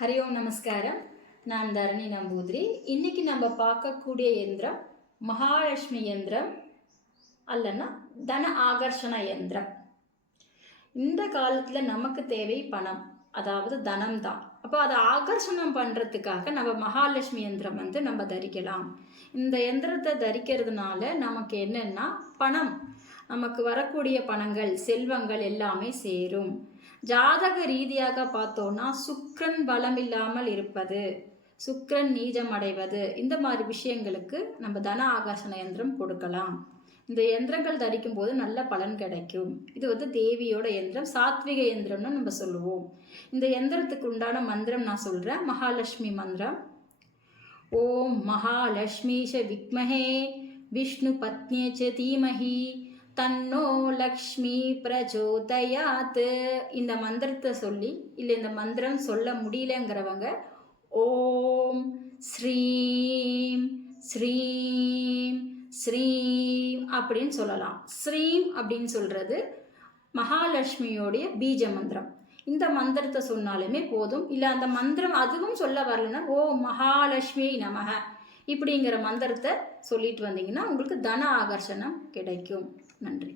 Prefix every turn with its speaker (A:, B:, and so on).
A: ஹரி ஓம் நமஸ்காரம். நான் தரணி நம்பூதிரி. இன்றைக்கி நம்ம பார்க்கக்கூடிய எந்திரம் மகாலட்சுமி எந்திரம் அல்லன்னா தன ஆகர்ஷண யந்திரம் இந்த காலத்தில் நமக்கு தேவை பணம். அதாவது தனம் தான். அப்போ அதை ஆகர்ஷணம் பண்ணுறதுக்காக நம்ம மகாலட்சுமி யந்திரம் வந்து நம்ம தரிக்கலாம். இந்த எந்திரத்தை தரிக்கிறதுனால நமக்கு என்னென்னா பணம். நமக்கு வரக்கூடிய பணங்கள் செல்வங்கள் எல்லாமே சேரும். ஜாதக ரீதியாக பார்த்தோன்னா சுக்ரன் பலம் இல்லாமல் இருப்பது சுக்ரன் நீஜம் அடைவது இந்த மாதிரி விஷயங்களுக்கு நம்ம தன ஆகர்ஷண யந்திரம் கொடுக்கலாம். இந்த யந்திரங்கள் தரிக்கும் போது நல்ல பலன் கிடைக்கும். இது வந்து தேவியோட யந்திரம் சாத்விக யந்திரம்னு நம்ம சொல்லுவோம். இந்த யந்திரத்துக்கு உண்டான மந்திரம் நான் சொல்கிறேன் மகாலட்சுமி மந்திரம். ஓம் மகாலட்சுமீஷ விக்மஹே விஷ்ணு பத்னியே ச தீமஹி தன்னோ லக்ஷ்மி பிரச்சோதயாத் இந்த மந்திரத்தை சொல்லி இல்லை இந்த மந்திரம் சொல்ல முடியலங்கிறவங்க ஓம் ஸ்ரீம் ஸ்ரீம் ஸ்ரீம் அப்படின்னு சொல்லலாம். ஸ்ரீம் அப்படின்னு சொல்கிறது மகாலட்சுமியோடைய பீஜ மந்திரம். இந்த மந்திரத்தை சொன்னாலுமே போதும். இல்லை அந்த மந்திரம் அதுவும் சொல்ல வரலன்னா ஓ மகாலட்சுமி நமக. இப்படிங்கிற மந்திரத்தை சொல்லிட்டு வந்தீங்கன்னா உங்களுக்கு தன ஆகர்ஷணம் கிடைக்கும். நன்றி.